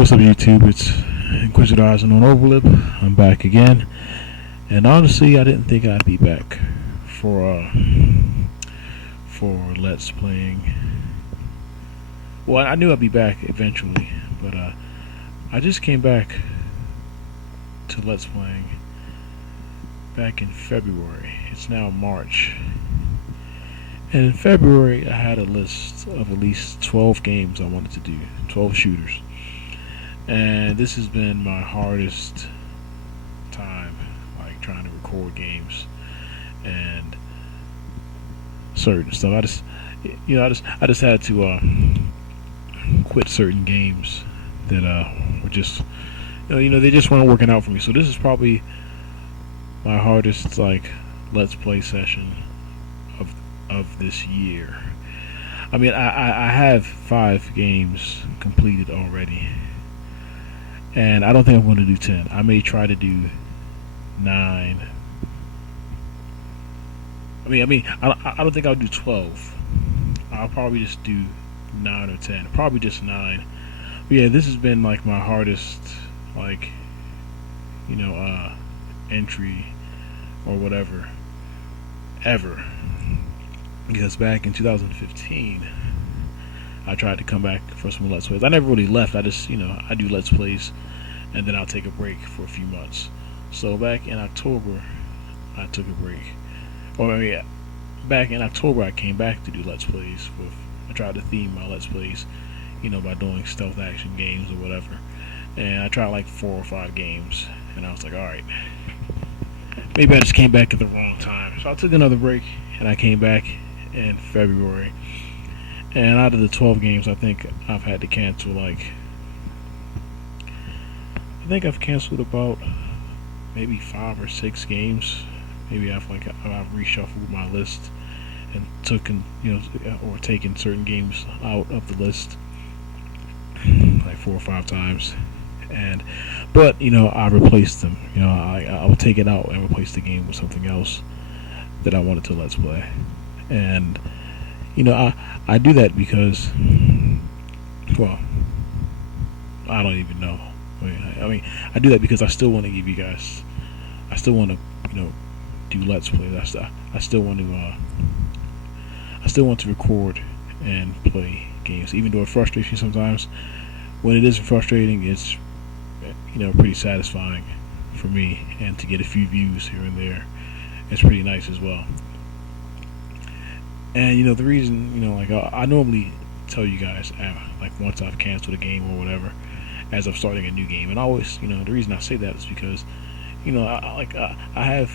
What's up, YouTube? It's Inquisitor Eyes on Overlip. I'm back again, and honestly, I didn't think I'd be back for Let's Playing. Well, I knew I'd be back eventually, but I just came back to Let's Playing back in February. It's now March, and in February, I had a list of at least 12 games I wanted to do, 12 shooters. And this has been my hardest time, like trying to record games and certain stuff. I just had to quit certain games that were just, they just weren't working out for me. So this is probably my hardest Let's Play session of this year. I mean, I have 5 games completed already. And I don't think I'm going to do 10. I may try to do 9. I don't think I'll do 12. I'll probably just do 9 or 10. Probably just 9. But yeah, this has been my hardest, entry or whatever ever. Because back in 2015, I tried to come back for some Let's Plays. I never really left. I just, I do Let's Plays, and then I'll take a break for a few months. So back in October, I took a break. Back in October, I came back to do Let's Plays. I tried to theme my Let's Plays, by doing stealth action games or whatever. And I tried 4 or 5 games, and I was like, alright, maybe I just came back at the wrong time. So I took another break, and I came back in February. And out of the 12 games, I think I've had to cancel I've canceled about maybe 5 or 6 games. Maybe I've reshuffled my list and taken certain games out of the list 4 or 5 times. But I replaced them. I would take it out and replace the game with something else that I wanted to Let's Play. And I do that because, well, I don't even know. I do that because I still want to give you guys, I still want to, do Let's Plays. I still want to record and play games, even though it frustrates me sometimes. When it isn't frustrating, it's, pretty satisfying for me, and to get a few views here and there, it's pretty nice as well. And the reason, I normally tell you guys, once I've canceled a game or whatever, as I'm starting a new game. And I always, the reason I say that is because, I have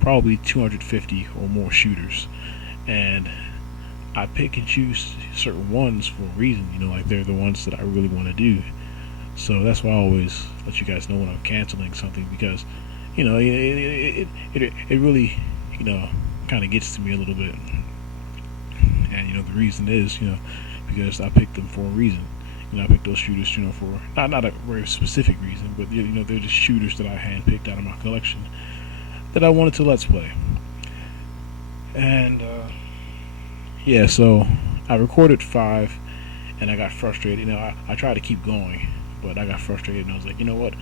probably 250 or more shooters, and I pick and choose certain ones for a reason. They're the ones that I really want to do. So that's why I always let you guys know when I'm canceling something, because it really kind of gets to me a little bit. And the reason is because I picked them for a reason. I picked those shooters for not a very specific reason, but they're just shooters that I handpicked out of my collection that I wanted to Let's Play. And yeah, so I recorded 5, and I got frustrated. I tried to keep going, but I got frustrated, and I was like, you know what,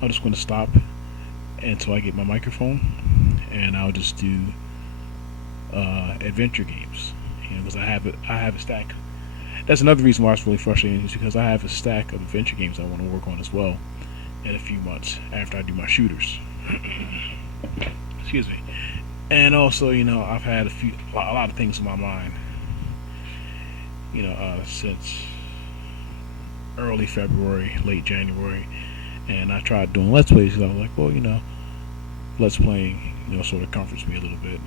I'm just going to stop until I get my microphone, and I'll just do adventure games, because I have a stack. That's another reason why it's really frustrating, is because I have a stack of adventure games I want to work on as well in a few months after I do my shooters. Excuse me. And also, I've had a lot of things in my mind, since early February, late January, and I tried doing Let's Plays because I was like, well, Let's Playing, sort of comforts me a little bit.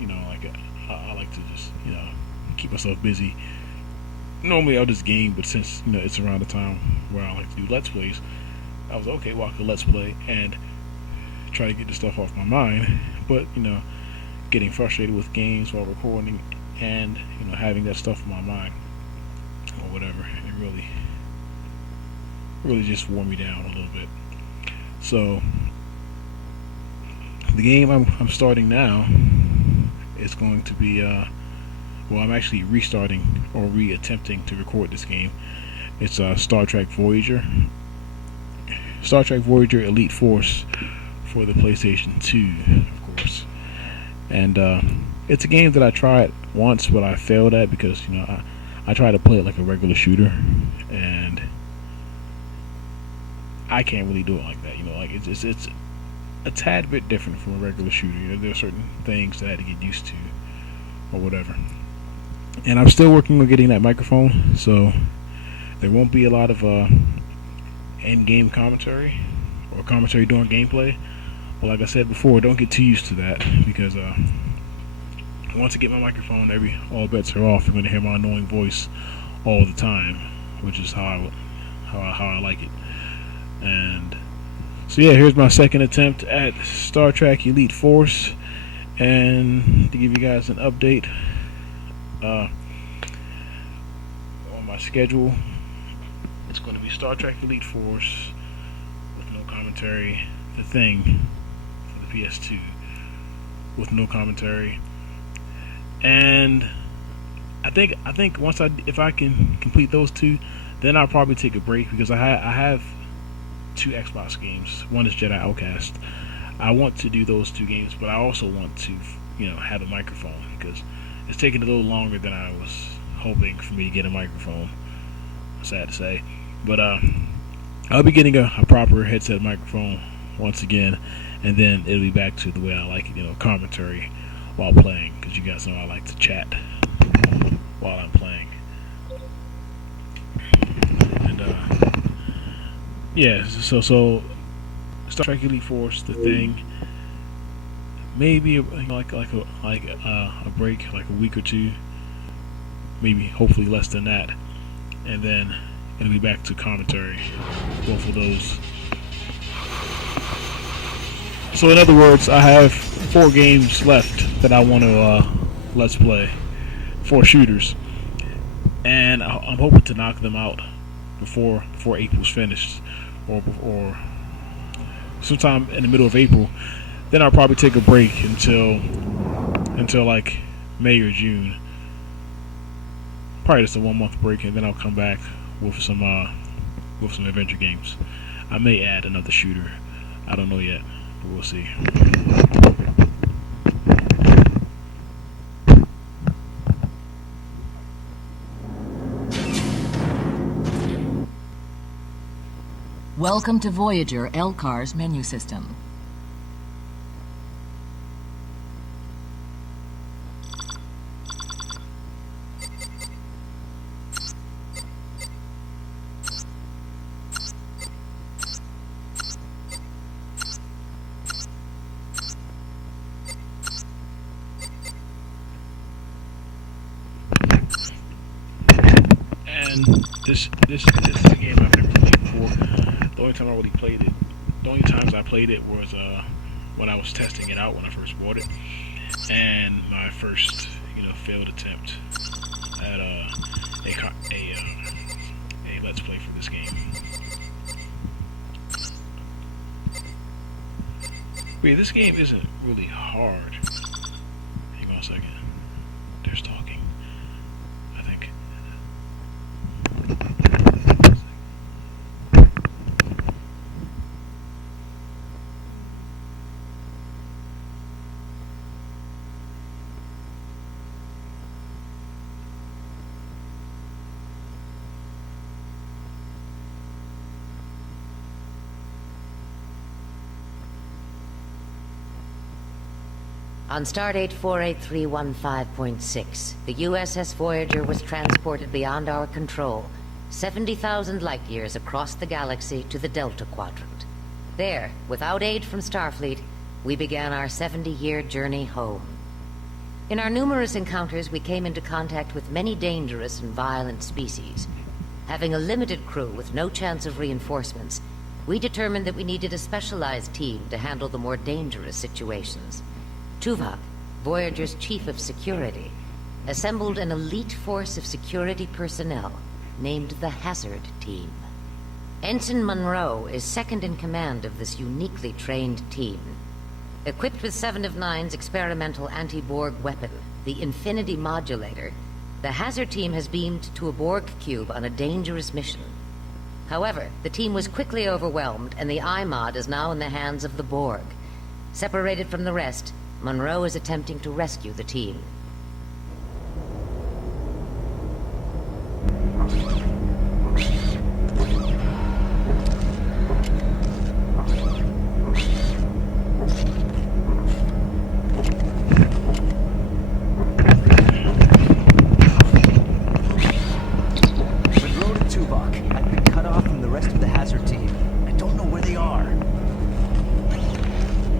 I like to just, keep myself busy. Normally I'll just game, but since, it's around the time where I like to do Let's Plays, I was okay, well, I could Let's Play and try to get the stuff off my mind. But, getting frustrated with games while recording and, having that stuff in my mind or whatever, it really just wore me down a little bit. So the game I'm starting now is going to be I'm actually restarting or re-attempting to record this game. It's Star Trek Voyager. Star Trek Voyager Elite Force for the PlayStation 2, of course. And it's a game that I tried once, but I failed at because I tried to play it like a regular shooter, and I can't really do it like that. Like it's a tad bit different from a regular shooter. There are certain things that I had to get used to, or whatever. And I'm still working on getting that microphone, so there won't be a lot of in-game commentary or commentary during gameplay. But like I said before, don't get too used to that, because once I get my microphone, all bets are off. You're going to hear my annoying voice all the time, which is how I like it. And so yeah, here's my second attempt at Star Trek Elite Force, and to give you guys an update on my schedule, it's going to be Star Trek Elite Force with no commentary, The Thing for the PS2 with no commentary, and I think if I can complete those two, then I'll probably take a break, because I have 2 Xbox games. One is Jedi Outcast. I want to do those 2 games, but I also want to have a microphone, because it's taking a little longer than I was hoping for me to get a microphone. Sad to say, but I'll be getting a proper headset microphone once again, and then it'll be back to the way I like it, commentary while playing, because you guys know I like to chat while I'm playing. And yeah, so Star Trek Elite Force, The Thing, maybe like a break, like a week or 2, maybe hopefully less than that, and then it'll be back to commentary, both of those. So in other words, I have 4 games left that I want to let's play, 4 shooters, and I'm hoping to knock them out before April's finished, or sometime in the middle of April. Then I'll probably take a break until like May or June. Probably just a 1-month break, and then I'll come back with some adventure games. I may add another shooter. I don't know yet, but we'll see. Welcome to Voyager LCAR's menu system. And this is a game I've never played before. The only times I played it was when I was testing it out when I first bought it, and my first failed attempt at a let's play for this game. Wait, this game isn't really hard. Hang on a second. There's talking, I think. On Stardate 48315.6, the USS Voyager was transported beyond our control, 70,000 light-years across the galaxy to the Delta Quadrant. There, without aid from Starfleet, we began our 70-year journey home. In our numerous encounters, we came into contact with many dangerous and violent species. Having a limited crew with no chance of reinforcements, we determined that we needed a specialized team to handle the more dangerous situations. Tuvok, Voyager's chief of security, assembled an elite force of security personnel named the Hazard Team. Ensign Monroe is second in command of this uniquely trained team. Equipped with 7 of 9's experimental anti-Borg weapon, the Infinity Modulator, The Hazard team has beamed to a Borg cube on a dangerous mission. However, the team was quickly overwhelmed, and the iMod is now in the hands of the Borg. Separated from the rest, Monroe is attempting to rescue the team.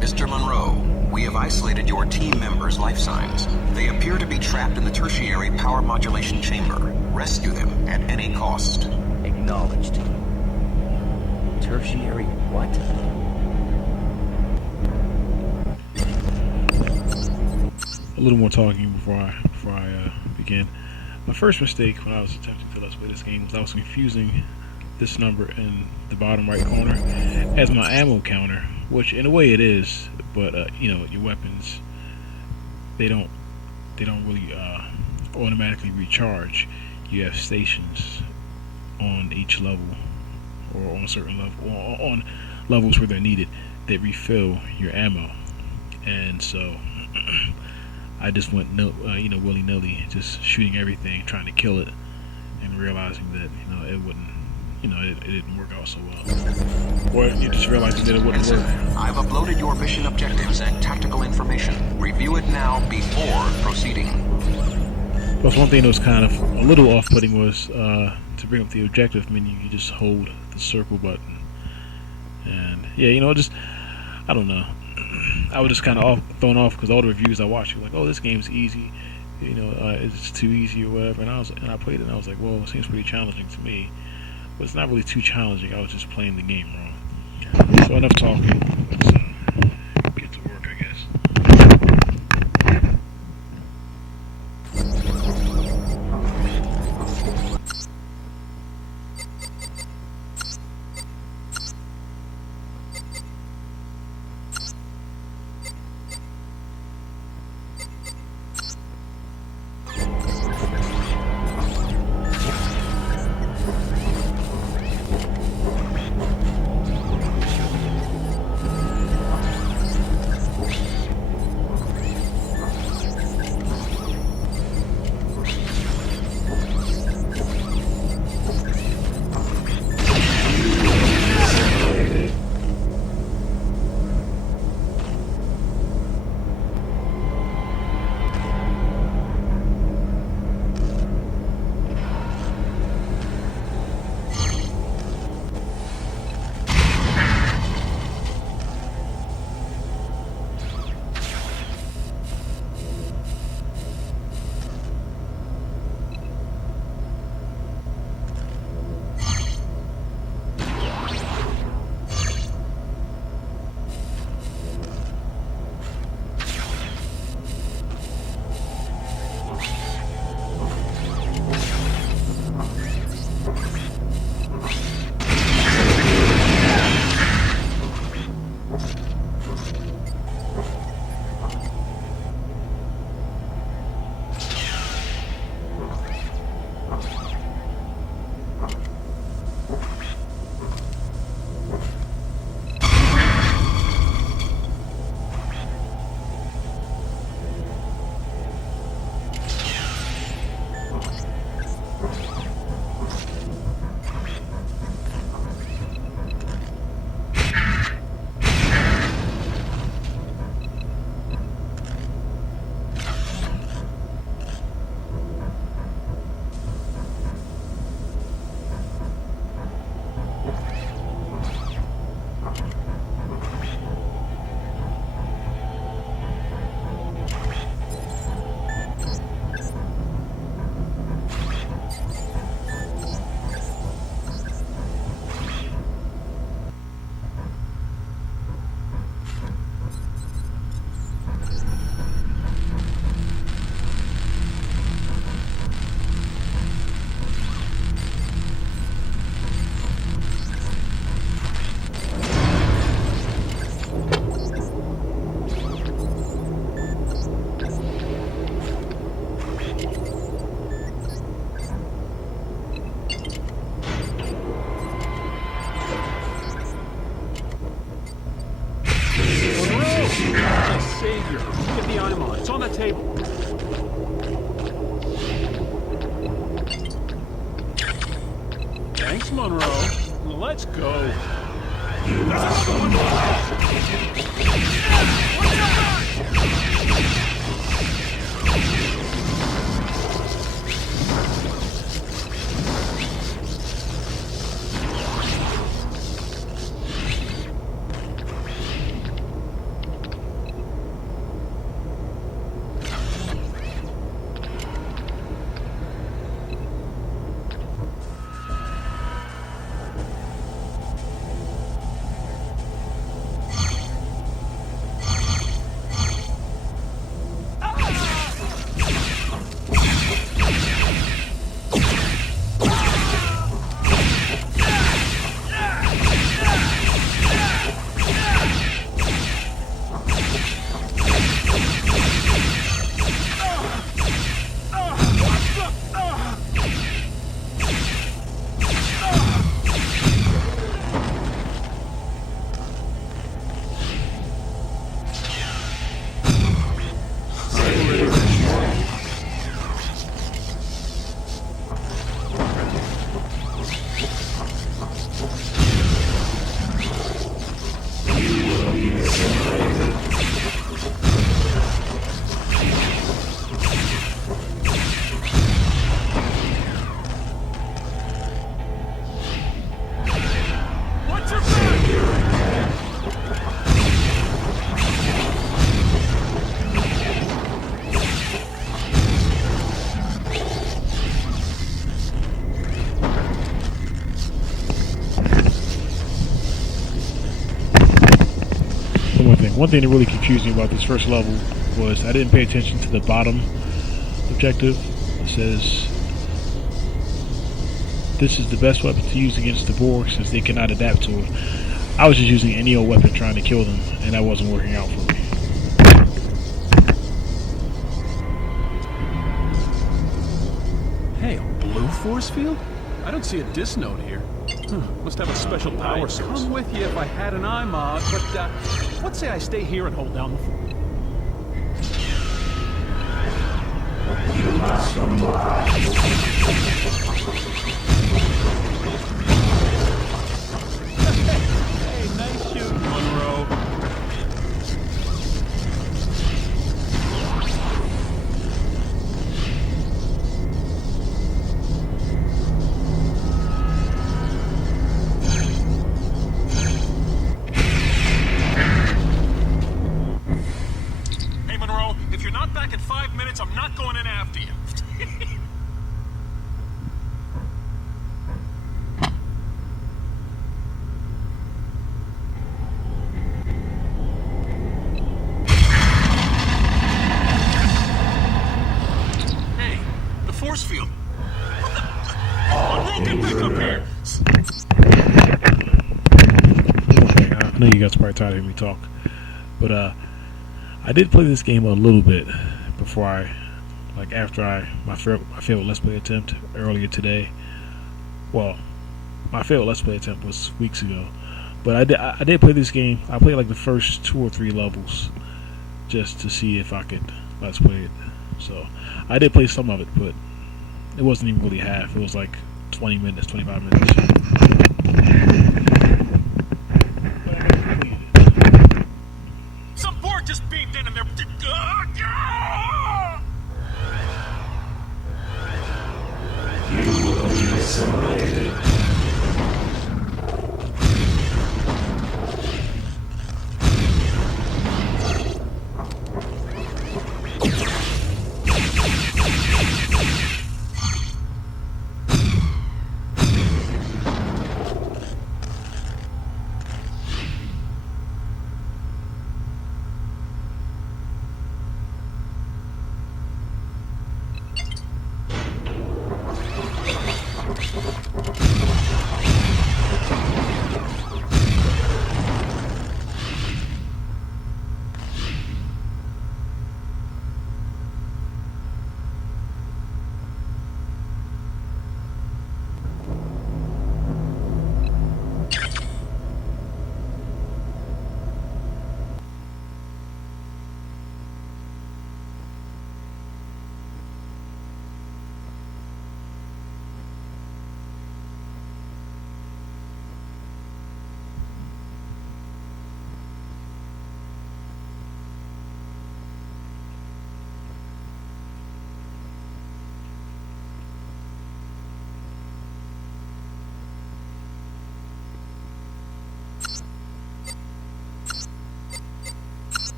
Mr. Monroe, we have isolated your team members' life signs. They appear to be trapped in the tertiary power modulation chamber. Rescue them at any cost. Acknowledged. Tertiary what? A little more talking before I begin. My first mistake when I was attempting to let's play this game was I was confusing this number in the bottom right corner as my ammo counter, which in a way it is, but you know, your weapons they don't really automatically recharge. You have stations on each level, or on a certain level, or on levels where they're needed, that refill your ammo, and so I just went willy-nilly, just shooting everything, trying to kill it, and realizing that it wouldn't. It didn't work out so well. Or you just realizing that it wouldn't work. I've uploaded your mission objectives and tactical information. Review it now before proceeding. Plus, one thing that was kind of a little off-putting was to bring up the objective menu, you just hold the circle button. And yeah, just, I don't know. I was just kind of thrown off because all the reviews I watched were like, "Oh, this game's easy. It's too easy or whatever." And I played it and I was like, "Well, it seems pretty challenging to me." But it's not really too challenging. I was just playing the game wrong. So enough talking. Let's get to work, I guess. Let's go. There's another one! Watch out! One thing that really confused me about this first level was I didn't pay attention to the bottom objective. It says this is the best weapon to use against the Borg since they cannot adapt to it. I was just using any old weapon trying to kill them, and that wasn't working out for me. Hey, a blue force field? I don't see a dis node here. Must have a special power source. I'd come with you if I had an iMod, but let's say I stay here and hold down the fort. You must Hey, nice shooting, Monroe. Back in 5 minutes, I'm not going in after you. Hey, the force field. What the? Monroe, get back up here. I know you guys are probably tired of hearing me talk, but I did play this game a little bit before after my failed Let's Play attempt earlier today. Well, my failed Let's Play attempt was weeks ago, but I did play this game. I played like the first 2 or 3 levels just to see if I could Let's Play it. So I did play some of it, but it wasn't even really half. It was like 20 minutes, 25 minutes. Some Borg just beamed in and they're... You will be assimilated.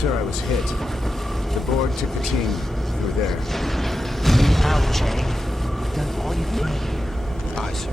Sir, I was hit. The Borg took the team. You were there. Move out, Jay. You've done all you can here. Aye, sir.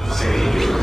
Savior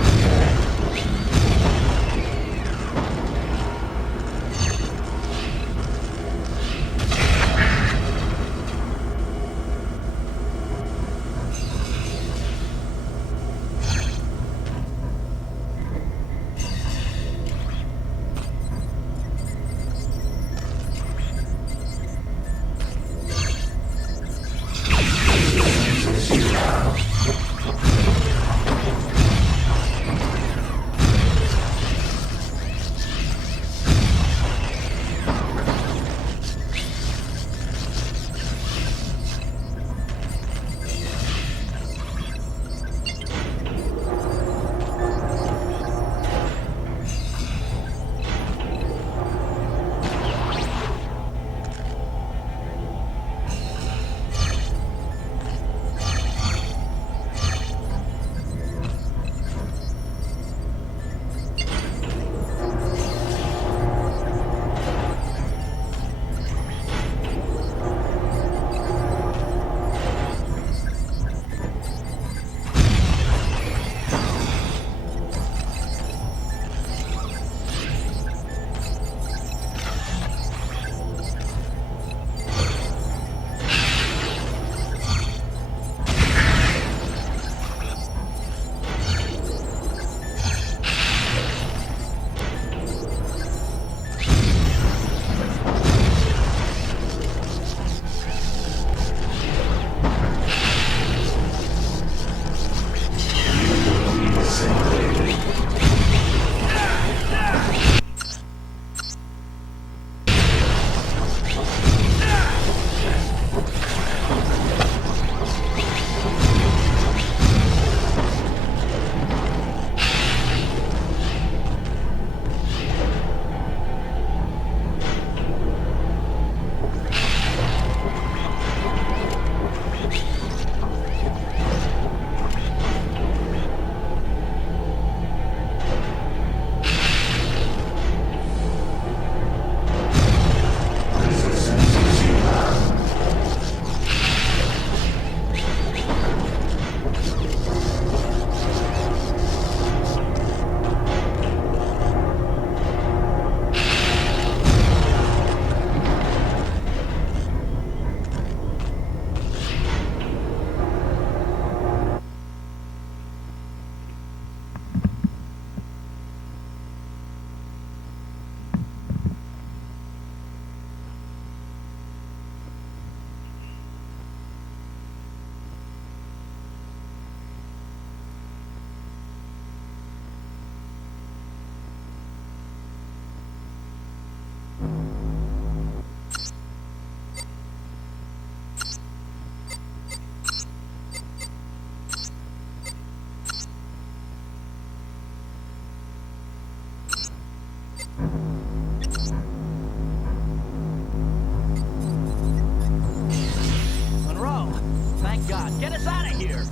Monroe, thank God. Get us out of here!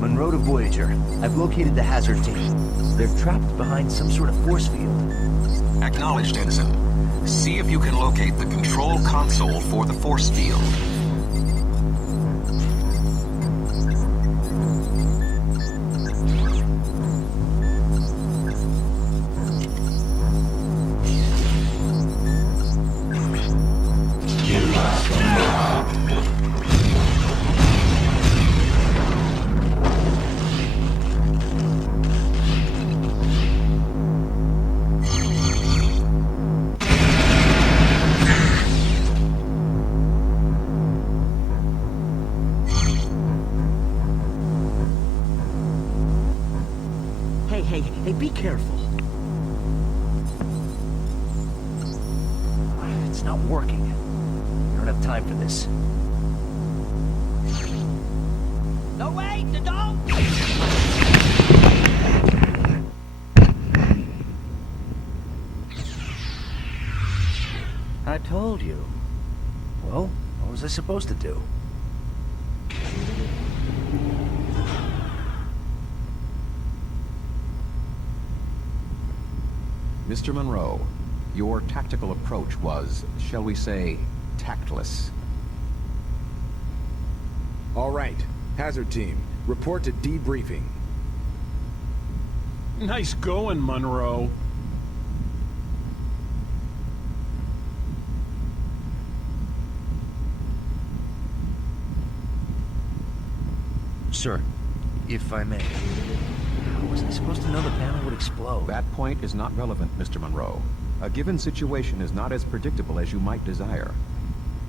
Monroe to Voyager. I've located the hazard team. They're trapped behind some sort of force field. Acknowledged, Ensign. See if you can locate the control console for the force field. Hey, be careful. It's not working. We don't have time for this. No, wait! Don't! I told you. Well, what was I supposed to do? Mr. Monroe, your tactical approach was, shall we say, tactless. All right. Hazard team, report to debriefing. Nice going, Monroe. Sir, if I may. How was I supposed to know the panel would explode? That point is not relevant, Mr. Monroe. A given situation is not as predictable as you might desire.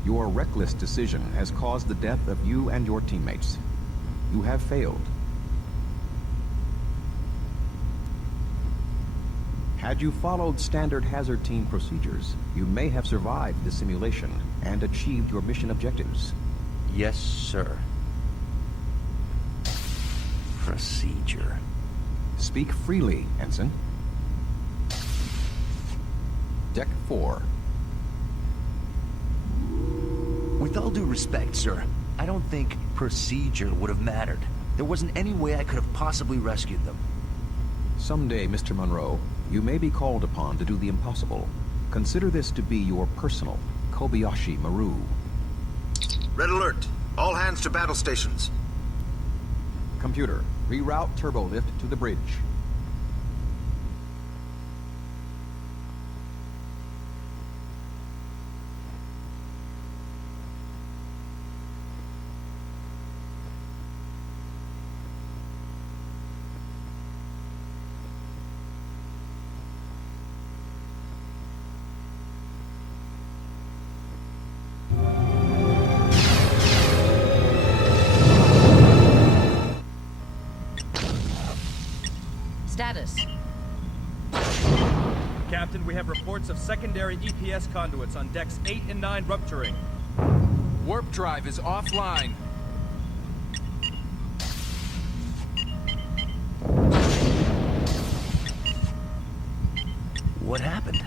Your reckless decision has caused the death of you and your teammates. You have failed. Had you followed standard hazard team procedures, you may have survived the simulation and achieved your mission objectives. Yes, sir. Procedure. Speak freely, Ensign. Deck 4. With all due respect, sir, I don't think procedure would have mattered. There wasn't any way I could have possibly rescued them. Someday, Mr. Monroe, you may be called upon to do the impossible. Consider this to be your personal Kobayashi Maru. Red alert! All hands to battle stations. Computer, reroute turbolift to the bridge. Status. Captain, we have reports of secondary EPS conduits on decks 8 and 9 rupturing. Warp drive is offline. What happened?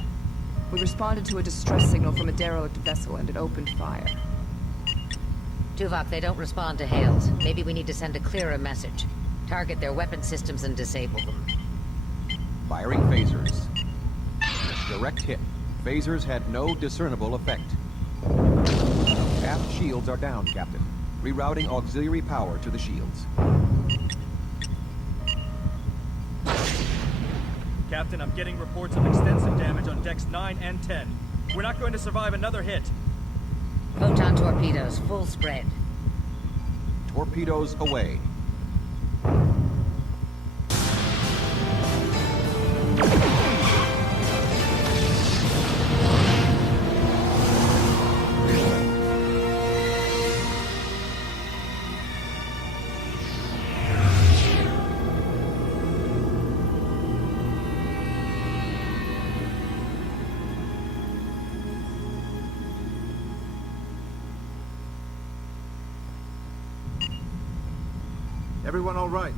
We responded to a distress signal from a derelict vessel and it opened fire. Tuvok, they don't respond to hails. Maybe we need to send a clearer message. Target their weapon systems and disable them. Firing phasers. Direct hit. Phasers had no discernible effect. Aft shields are down, Captain. Rerouting auxiliary power to the shields. Captain, I'm getting reports of extensive damage on decks 9 and 10. We're not going to survive another hit. Photon torpedoes, full spread. Torpedoes away. Everyone all right?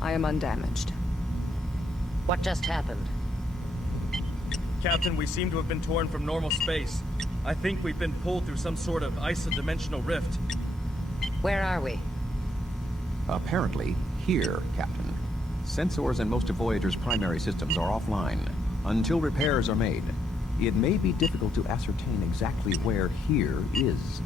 I am undamaged. What just happened? Captain, we seem to have been torn from normal space. I think we've been pulled through some sort of isodimensional rift. Where are we? Apparently, here, Captain. Sensors in most of Voyager's primary systems are offline until repairs are made. It may be difficult to ascertain exactly where here is.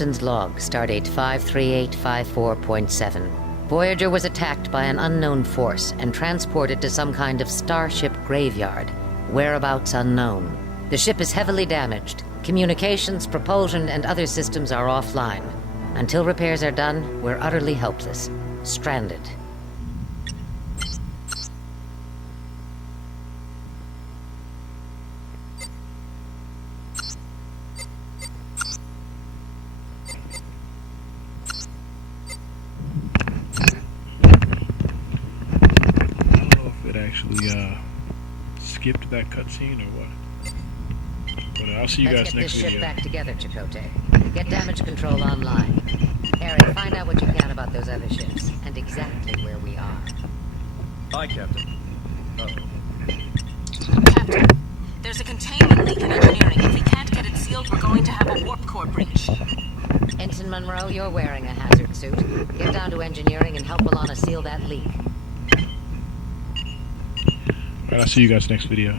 Captain's log, stardate 53854.7. Voyager was attacked by an unknown force and transported to some kind of starship graveyard. Whereabouts unknown. The ship is heavily damaged. Communications, propulsion, and other systems are offline. Until repairs are done, we're utterly helpless. Stranded. Skipped that cutscene or what? But I'll see you guys next Let's get this video. ship back together, Chakotay. Get damage control online. Harry, find out what you can about those other ships, and exactly where we are. Aye, Captain. Captain, there's a containment leak in engineering. If we can't get it sealed, we're going to have a warp core breach. Ensign Monroe, you're wearing a hazard suit. Get down to engineering and help Alana seal that leak. Alright, I'll see you guys next video.